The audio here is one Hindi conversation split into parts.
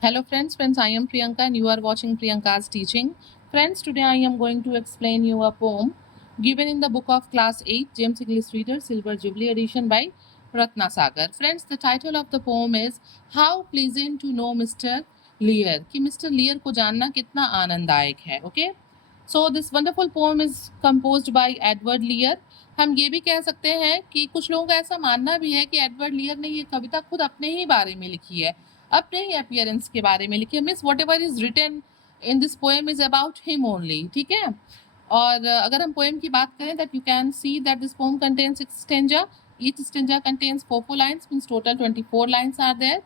Hello friends, I am Priyanka and you are watching Priyanka's teaching. Friends, today I am going to explain you a poem given in the book of class 8, James English Reader, Silver Jubilee edition by Ratna Sagar. Friends, the title of the poem is How Pleasant to Know Mr. Lear. कि Mr. Lear को जानना कितना आनंददायक है. Okay? So this wonderful poem is composed by Edward Lear. हम ये भी कह सकते हैं कि कुछ लोगों का ऐसा मानना भी है कि एडवर्ड लियर ने ये कविता खुद अपने ही बारे में लिखी है, अपने ही अपीयरेंस के बारे में लिखी है. Means whatever is written in this poem is about him only. ठीक है. और अगर हम पोएम की बात करें that you can see that this poem contains 6 stanza. Each stanza contains 4 lines, means total 24 lines are there.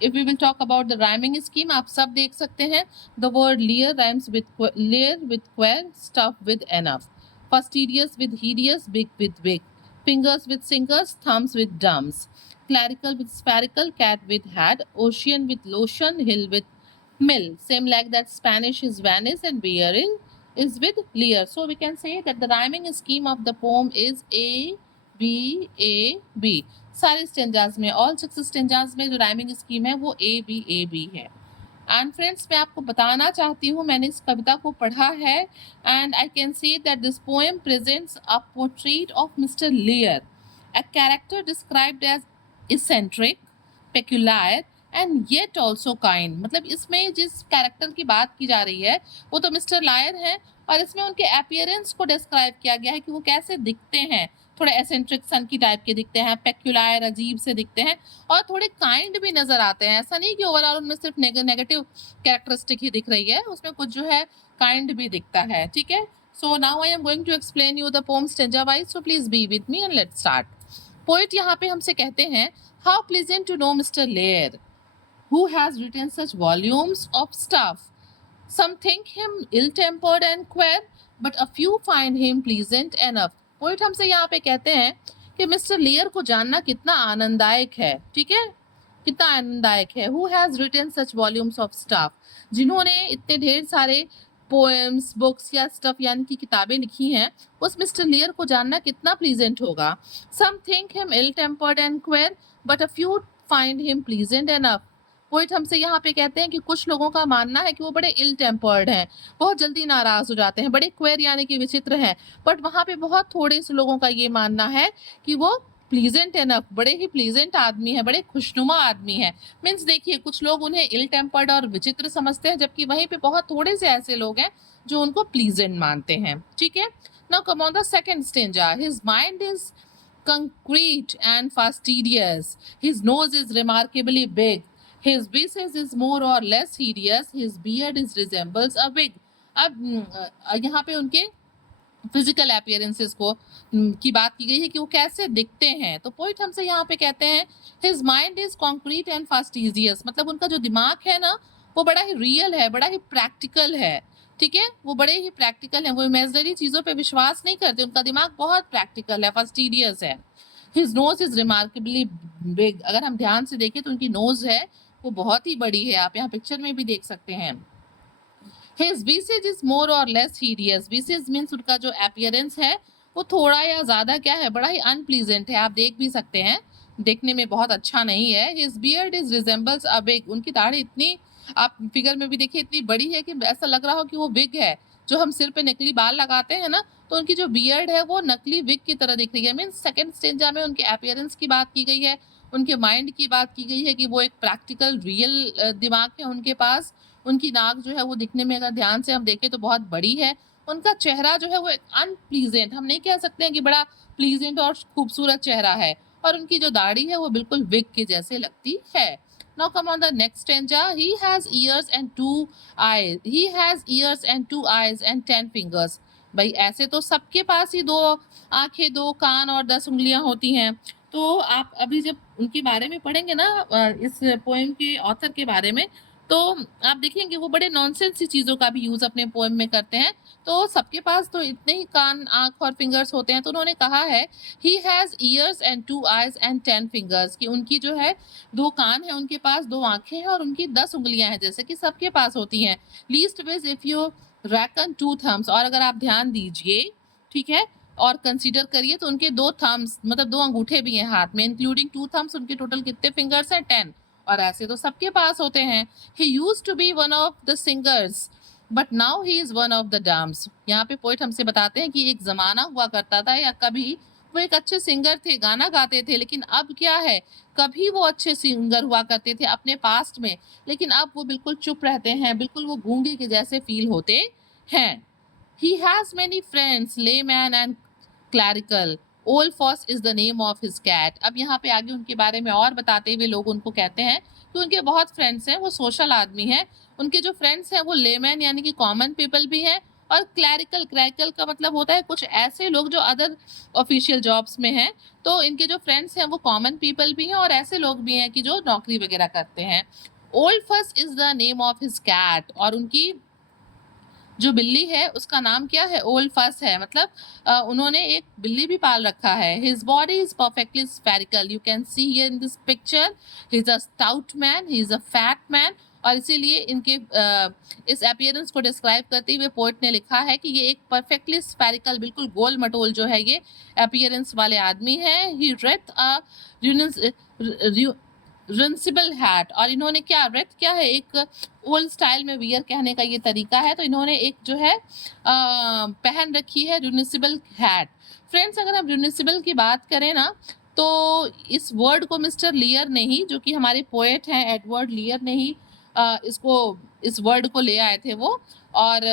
If we will talk about the rhyming scheme, आप सब देख सकते हैं. The word leer rhymes with leer with queer, stuff with enough, fastidious with hideous, big with big, fingers with singers, thumbs with thumbs, clerical with spherical, cat with hat, ocean with lotion, hill with mill. Same like that Spanish is Venice and beering is with Lear. So we can say that the rhyming scheme of the poem is A B A B. सारे स्टेंजाज में, ऑल 6 स्टेंजाज में जो राइमिंग स्कीम है वो ए बी है. एंड फ्रेंड्स, मैं आपको बताना चाहती हूँ, मैंने इस कविता को पढ़ा है and I can see that this poem presents a portrait of mister Lear, a character described as eccentric, peculiar and yet also kind. मतलब इसमें जिस कैरेक्टर की बात की जा रही है वो तो मिस्टर लायर है, और इसमें उनके अपीयरेंस को डिस्क्राइब किया गया है कि वो कैसे दिखते हैं. थोड़े एसेंट्रिक सन की टाइप के दिखते हैं, पेक्युलर अजीब से दिखते हैं, और थोड़े काइंड भी नजर आते हैं. ऐसा नहीं कि ओवरऑल उनमें सिर्फ नेगेटिव कैरेक्टरिस्टिक ही दिख रही है, उसमें कुछ जो है काइंड भी दिखता है. ठीक है. So now I am going to explain you the poem stanza wise, so please be with me and let's start. Poet यहाँ पे हमसे कहते हैं, how pleasant to know mister Lear who has written such volumes of stuff. Some think him ill-tempered and queer, but a few find him pleasant enough. Poet हमसे यहाँ पे कहते हैं कि मिस्टर लेयर को जानना कितना आनंददायक है. ठीक है, कितना आनंददायक है. Who has written such volumes of stuff, जिन्होंने इतने ढेर सारे पोएम्स, बुक्स या स्टफ यानी कि किताबें लिखी हैं, उस मिस्टर लेयर को जानना कितना प्लीजेंट होगा. Some think him ill-tempered and queer, but a few find him pleasant enough. Poet हमसे यहाँ पे कहते हैं कि कुछ लोगों का मानना है कि वो बड़े इल टेम्पर्ड हैं, बहुत जल्दी नाराज हो जाते हैं, बड़े क्वेर यानी कि विचित्र हैं, बट वहाँ पे बहुत थोड़े से लोगों का ये मानना है कि वो प्लीजेंट एनफ, बड़े ही प्लीजेंट आदमी है, बड़े खुशनुमा आदमी है. मीन्स देखिए, कुछ लोग उन्हें इल टेम्पर्ड और विचित्र समझते हैं, जबकि वहीं पे बहुत थोड़े से ऐसे लोग हैं जो उनको प्लीजेंट मानते हैं. ठीक है. Now come on the second stanza. His mind is concrete and fastidious. His nose is remarkably big. His visage is more or less hideous. His beard is resembles a wig. अब यहाँ पे उनके फिजिकल अपीयरेंसेस को की बात की गई है कि वो कैसे दिखते हैं. तो पोइट हमसे यहाँ पे कहते हैं, his mind is concrete and fastidious. मतलब उनका जो दिमाग है ना, वो बड़ा ही रियल है, बड़ा ही प्रैक्टिकल है. ठीक है, वो बड़े ही प्रैक्टिकल है, वो इमेजिनरी चीजों पे विश्वास नहीं करते. उनका दिमाग बहुत प्रैक्टिकल है, फास्टिडियस है. His nose is remarkably big. अगर हम ध्यान से देखें तो उनकी नोज है वो बहुत ही बड़ी है, आप यहाँ पिक्चर में भी देख सकते हैं. His visage is more or less hideous. Visage means उनका जो appearance है वो थोड़ा या ज्यादा क्या है, बड़ा ही unpleasant है. आप देख भी सकते हैं, देखने में बहुत अच्छा नहीं है. His beard is resembles a wig. उनकी दाढ़ी इतनी, आप फिगर में भी देखिए, इतनी बड़ी है कि ऐसा लग रहा हो कि वो विग है. जो हम सिर पे नकली बाल लगाते हैं ना, तो उनकी जो बियर्ड है वो नकली विग की तरह दिख रही है. मीन्स सेकंड स्टेंजा में उनके अपीयरेंस की बात की गई है, उनके माइंड की बात की गई है कि वो एक प्रैक्टिकल रियल दिमाग है उनके पास. उनकी नाक जो है वो दिखने में अगर ध्यान से हम देखें तो बहुत बड़ी है. उनका चेहरा जो है वो अनप्लीजेंट, हम नहीं कह सकते हैं कि बड़ा प्लीजेंट और खूबसूरत चेहरा है. और उनकी जो दाढ़ी है वो बिल्कुल विग के जैसे लगती है. Now come on the next stanza. He has ears and 2 eyes. He has ears and 2 eyes and 10 fingers. भाई ऐसे तो सबके पास ही 2 आंखें, 2 कान और 10 उंगलियां होती हैं. तो आप अभी जब उनके बारे में पढ़ेंगे ना, इस पोएम के ऑथर के बारे में, तो आप देखेंगे वो बड़े नॉनसेंस सी चीज़ों का भी यूज़ अपने पोएम में करते हैं. तो सबके पास तो इतने ही कान, आँख और फिंगर्स होते हैं. तो उन्होंने कहा है he has years and 2 eyes and 10 fingers, कि उनकी जो है 2 कान है उनके पास, 2 आँखें हैं और उनकी 10 उंगलियां हैं, जैसे कि सबके पास होती हैं. Leastways if you reckon 2 thumbs, और अगर आप ध्यान दीजिए, ठीक है, और कंसीडर करिए तो उनके 2 थम्स मतलब 2 अंगूठे भी हैं हाथ में, इंक्लूडिंग 2 थम्स. उनके टोटल कितने फिंगर्स हैं? 10. और ऐसे तो सबके पास होते हैं। He used to be one of the singers but now he is one of the dumbs. यहाँ पे पोइट हमसे बताते हैं कि एक जमाना हुआ करता था या कभी वो एक अच्छे सिंगर थे, गाना गाते थे, लेकिन अब क्या है, कभी वो अच्छे सिंगर हुआ करते थे अपने पास्ट में, लेकिन अब वो बिल्कुल चुप रहते हैं, बिल्कुल वो गूंगे के जैसे फील होते हैं। He has many friends, layman and clerical. Olfos is the name of his cat. अब यहाँ पे आगे उनके बारे में और बताते हुए लोग उनको कहते हैं कि उनके बहुत फ्रेंड्स हैं, वो सोशल आदमी हैं। उनके जो फ्रेंड्स हैं वो लेमैन यानी कि कॉमन पीपल भी हैं, और क्लैरिकल, क्लैरिकल का मतलब होता है कुछ ऐसे लोग जो अदर ऑफिशियल जॉब्स में हैं। तो इनके जो फ्रेंड्स हैं वो कॉमन पीपल भी हैं और ऐसे लोग भी हैं कि जो नौकरी वगैरह करते हैं। Old Foss is the name of his cat, और उनकी जो बिल्ली है उसका नाम क्या है, ओल्फस है, मतलब उन्होंने एक बिल्ली भी पाल रखा है। His body is perfectly spherical, you can see here in this picture. He is a stout man, he is a fat man, और इसीलिए इनके इस अपीयरेंस को डिस्क्राइब करते हुए पोएट ने लिखा है कि ये एक परफेक्टली स्फेरिकल, बिल्कुल गोल मटोल जो है ये अपीयरेंस वाले आदमी है। ही रेथ अ रिंसिबल हैट, और इन्होंने क्या, रेथ क्या है, एक ओल्ड स्टाइल में वियर कहने का ये तरीका है, तो इन्होंने एक जो है पहन रखी है रिन्यूसिबल हैट। फ्रेंड्स, अगर हम रिन्यूसिबल की बात करें ना, तो इस वर्ड को मिस्टर लियर ने ही, जो कि हमारे पोएट हैं एडवर्ड लियर ने ही इस वर्ड को ले आए थे वो। और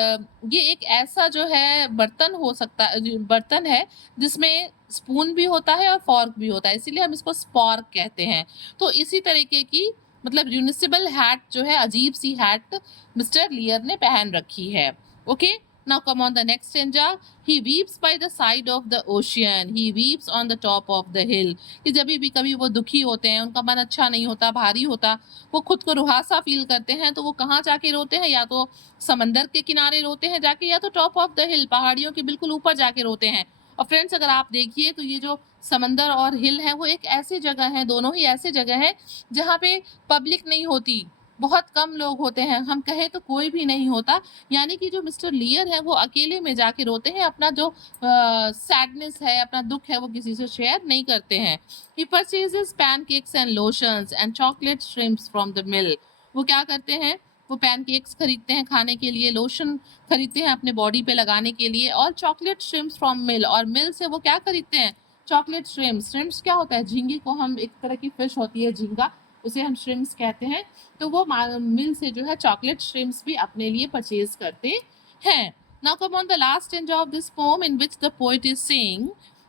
ये एक ऐसा जो है बर्तन हो सकता, बर्तन है जिसमें स्पून भी होता है और फॉर्क भी होता है, इसीलिए हम इसको स्पॉर्क कहते हैं। तो इसी तरीके की मतलब रियूनिसिबल हैट जो है, अजीब सी हैट मिस्टर लियर ने पहन रखी है। Okay, now come on the next stanza. He weeps by the side of the ocean, he weeps on the top of the हिल। कि जब भी कभी वो दुखी होते हैं, उनका मन अच्छा नहीं होता, भारी होता, वो खुद को रुहासा फील करते हैं, तो वो कहाँ जाके रोते हैं, या तो समंदर के किनारे रोते हैं जाके, या तो टॉप ऑफ द हिल, पहाड़ियों के बिल्कुल ऊपर जाके रोते हैं। और फ्रेंड्स, अगर आप देखिए तो ये जो समंदर और हिल है वो एक ऐसी जगह है, दोनों ही ऐसे जगह है जहाँ पे पब्लिक नहीं होती, बहुत कम लोग होते हैं, हम कहें तो कोई भी नहीं होता। यानी कि जो मिस्टर लियर है वो अकेले में जाके रोते हैं, अपना जो सैडनेस है, अपना दुख है, वो किसी से शेयर नहीं करते हैं। ही purchases pancakes and lotions and chocolate shrimps from the mill. वो क्या करते हैं, वो पैनकेक्स खरीदते हैं खाने के लिए, लोशन खरीदते हैं अपने बॉडी पे लगाने के लिए, और चॉकलेट श्रिम्प्स फ्रॉम मिल, और मिल से वो क्या खरीदते हैं, चॉकलेट श्रिम्प्स। श्रिम्प्स क्या होता है, झींगे को हम, एक तरह की फिश होती है झींगा, उसे हम श्रिम्प्स कहते हैं। तो वो मिल से जो है चॉकलेट श्रिम्प्स भी अपने लिए परचेज करते हैं। Now come on the last stanza of this poem in which the poet is saying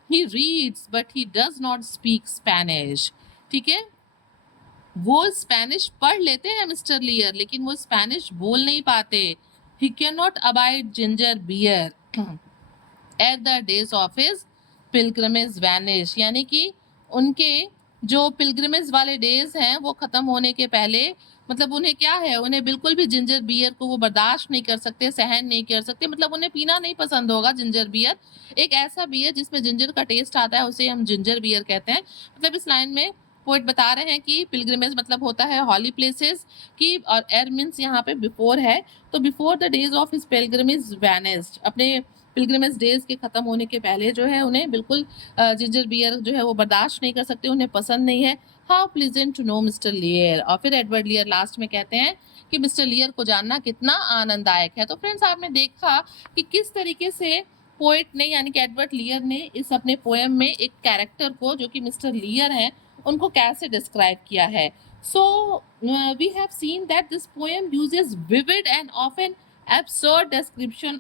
he reads but he does not speak Spanish. ठीक है, वो स्पेनिश पढ़ लेते हैं मिस्टर लियर, लेकिन वो स्पेनिश बोल नहीं पाते। He can not abide ginger beer at the days of his pilgrimage vanish. यानी कि उनके जो पिलग्रिमेज वाले डेज हैं वो ख़त्म होने के पहले, मतलब उन्हें क्या है, उन्हें बिल्कुल भी जिंजर बियर को वो बर्दाश्त नहीं कर सकते, सहन नहीं कर सकते, मतलब उन्हें पीना नहीं पसंद होगा जिंजर बियर। एक ऐसा बियर जिसमें जिंजर का टेस्ट आता है उसे हम जिंजर बियर कहते हैं। मतलब इस लाइन में पोएट बता रहे हैं कि पिलग्रिमेज मतलब होता है हॉली प्लेसेस की, और एर मीन्स यहाँ पे बिफोर है, तो before the days of his pilgrimage vanished, अपने पिलग्रिमेज डेज के ख़त्म होने के पहले जो है उन्हें बिल्कुल जिंजर बियर जो है वो बर्दाश्त नहीं कर सकते, उन्हें पसंद नहीं है। How pleasant to know mister Lear. और फिर एडवर्ड लियर लास्ट में कहते हैं कि मिस्टर लियर को जानना कितना आनंददायक है। तो फ्रेंड्स, आपने देखा कि किस तरीके से पोएट ने, यानी कि एडवर्ड लियर ने इस अपने पोएम में एक कैरेक्टर को, जो कि मिस्टर लियर हैं, उनको कैसे डिस्क्राइब किया है। So we have seen that this poem uses vivid and often absurd description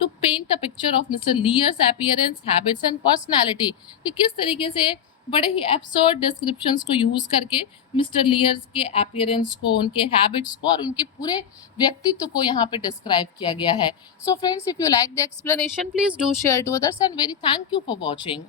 to paint a picture of Mr. Lear's appearance, habits and personality। कि किस तरीके से बड़े ही absurd descriptions को यूज करके मिस्टर लियर्स के appearance को, उनके habits को और उनके पूरे व्यक्तित्व को यहाँ पे describe किया गया है। So friends, if you like the explanation, please do share to others and very thank you for watching.